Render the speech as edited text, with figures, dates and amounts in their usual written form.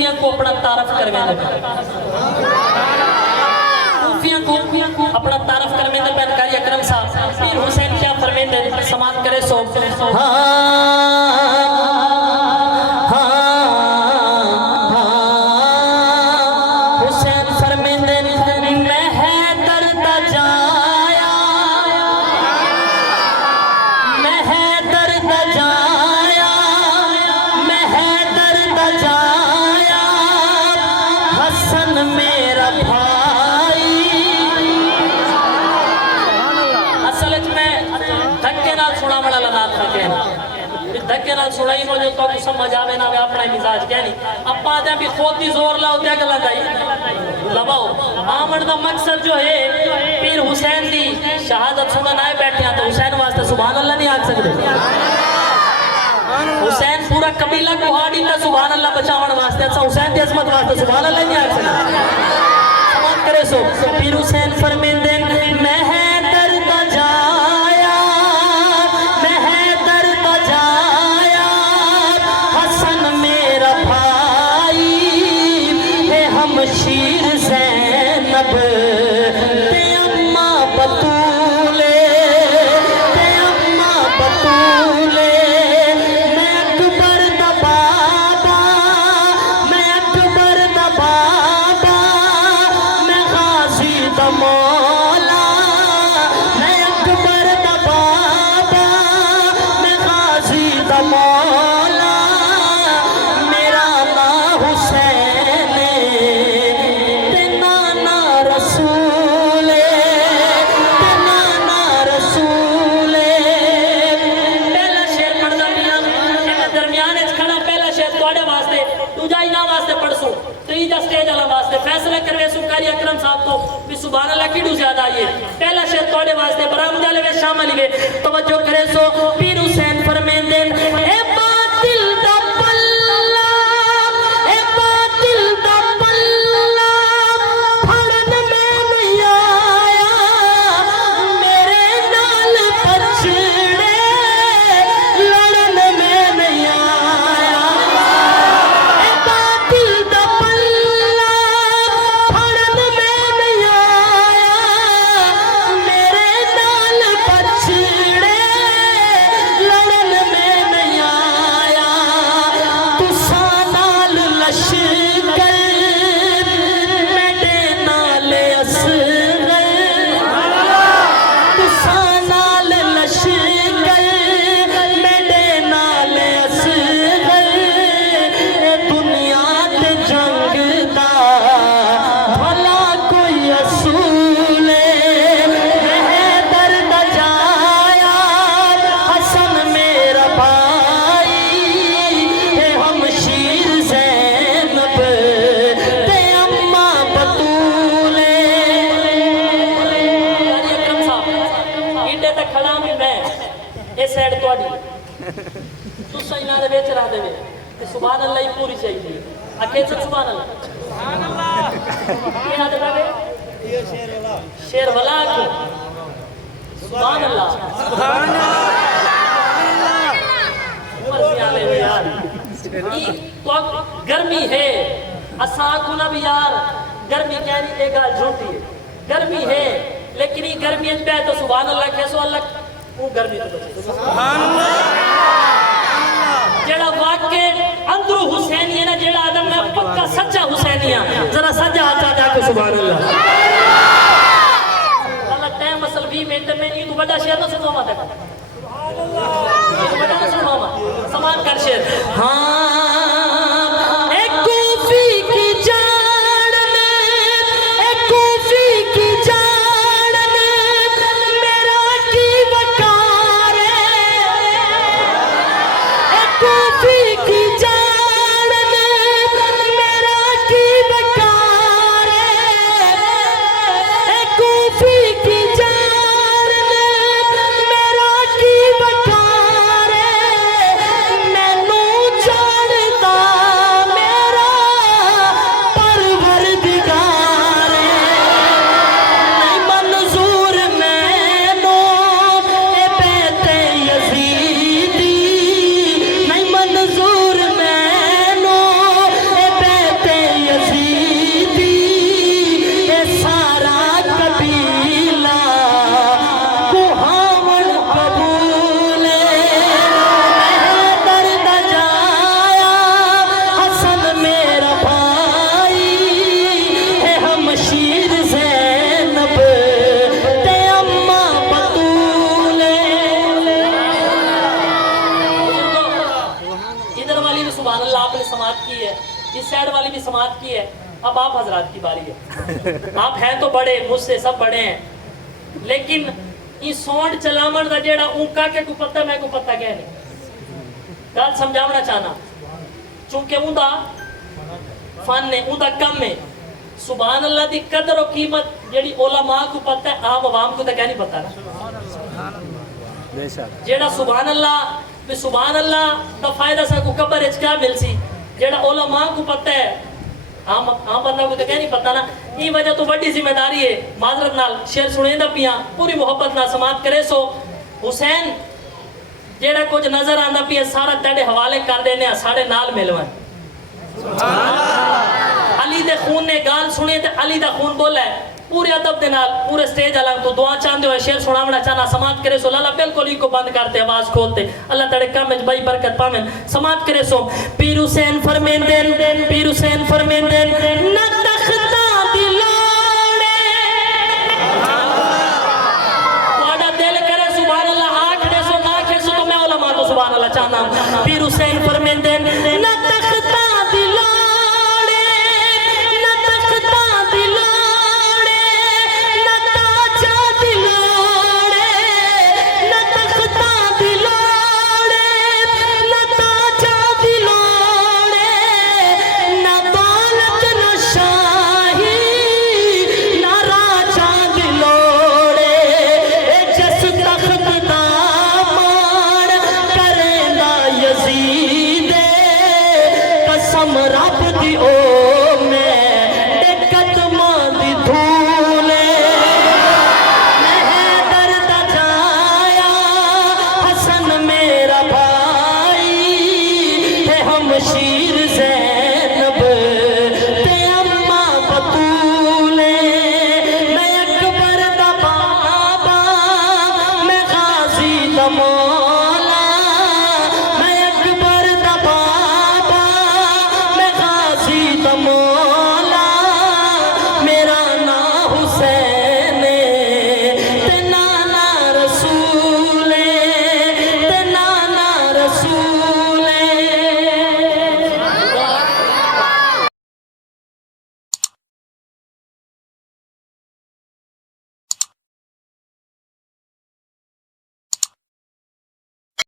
कूफिया को अपना तारफ करवेंदे कूफिया को अपना तारफ करवेंदे पैन कारी अकरम साहब पीर हुसैन क्या फरमाते समात करे सो धक्के नाल सुनाई नो जो तो समझ आवे ना वे अपना मिजाज क्या नहीं अपा दे भी खुद ही जोर लाओ त्या गला गई लबाओ आमन दा मकसद जो है पीर हुसैन दी शहादत सुनन आए बैठे तो हुसैन वास्ते सुभान अल्लाह नहीं आख सकदे हुसैन पूरा कबीला को हाड़ी ता सुभान अल्लाह बचावन वास्ते अच्छा हुसैन दी अजमत वास्ते सुभान अल्लाह नहीं आख सकदे समात करे सो पीर हुसैन फरमांदे मैं है दर्द जाया मैं है दर्द जाया हसन मेरा भाई है हमशीर ज़ैनब ते अम्मा बतूले ते अम्मा बतूले मैं अकबर दा बाबा मैं अकबर दा बाबा मैं गाजी दा मौला मैं अकबर दा बाबा मैं गाजी दा मौला मेरा नाम हुसैन ते नाना रसूल ते नाना रसूल पहला शेर पढ़दा पिया इन्हां दरमियान च खड़ा पहला शेर तुहाडे वास्ते दूजा इन्हां वास्ते पढ़सू तीजा स्टेज वाला वास्ते फैसला करवे सु कारी अकरम साहब तो भी सुभान अल्लाह किडू ज्यादा आइए पहला शेर तुहाडे वास्ते बरामद वाले वे शामिल वे तवज्जो करे सो पीर हुसैन फरमांदे ए बातिल दा पल्ला ए बातिल दा पल्ला फड़न में नहीं आया मेरे नाल पछड़े लड़न में नहीं आया ए बातिल दा पल्ला फड़न में नहीं आया मेरे नाल पछड़े लड़न में नहीं आया तुसा नाल लश्कर मेरे नाल असगर तुसा नाल लश्कर मेरे नाल असगर ए दुनिया ते जंग दा भला कोई असूल मैं दर्द जाया हसन मेरा भाई है हमशीर ज़ैनब ते अम्मा बतूले अकरम साहब इडे ते खड़ा मैं ए साइड तोड़ी तुसा इना दे विच रह देवे ते सुभान अल्लाह ही पूरी चाहिए अके सुभान अल्लाह ये हाथ लगे शेर वाला सुभान अल्लाह मर्जी आले वे यार ई तो गर्मी है असा को ना भी यार गर्मी कहनी एक गाल झूठी है गर्मी है लेकिन ये गर्मी पे तो सुभान अल्लाह कैसो अल्लाह वो गर्मी तो सुभान अल्लाह जेड़ा वाकई अंदरू हुसैनी है ना जेड़ा आदम में पक्का सच्चा हुसैनी है जरा सच्चा हाथ जाके सुभान अल्लाह अल्लाह टाइम असल 20 मिनट में ई तो बड़ा शेर ना सुनो मत सुभान अल्लाह बड़ा ना सुनो मत समान कर शेर हां एक कूफी की जाड़ में एक कूफी की जाड़ में मेरा की वकार है एक कूफी की जाड़ में मेरा की वकार है एक कूफी की जाड़ में मेरा की वकार है मैनू जा इधर वाली भी सुभान अल्लाह आपने समाप्त की है, इस साइड वाली भी समाप्त की है। अब आप हजरात की बारी है। आप हैं तो बड़े, मुझसे सब बड़े हैं, लेकिन ये सोंड चलावन का जेड़ा ऊका के को पता मैं को पता क्या नहीं गल समझावना चाहना, चूंकि उनका फन है, उनका कम है। सुभान अल्लाह की कदर और कीमत जेड़ी ओलमा को पता है, आम आवाम को तो क्या नहीं पता ना। जेड़ा सुभान अल्लाह का फायदा सबको कबर इच क्या मिल सी, जेड़ा ओलमा को पता है आम बंदा को तो क्या नहीं पता ना। ई वजह तो बड़ी जिम्मेदारी है। माजरत नाल शेर सुनेंदा पिया, पूरी मोहब्बत नाल समाप्त करे। सो हुसैन जेड़ा कुछ नजर आंदा पिया सारा तेरे हवाले कर देने, साढ़े नाल मिलवन। अली दे खून ने गाल सुनी ते अली दा खून बोला है पूरे अदब दे नाल, पूरे स्टेज अलग तो दुआ चाहते हो, शेर सुनावना चाहना, समाप्त करे। सो लाला बिल्कुल ही को बंद करते, आवाज खोलते, अल्लाह तेरे काम में भाई बरकत पावे। समाप्त करे। सो पीर हुसैन फरमेंदे, पीर हुसैन फरमेंदे न तख्ता दिलाड़े, तुम्हारा दिल करे सुभान अल्लाह आखड़े सो ना आखे सो तो मैं उलमा तो सुभान अल्लाह चाहना। पीर हुसैन फरमेंदे न तख्ता शीर से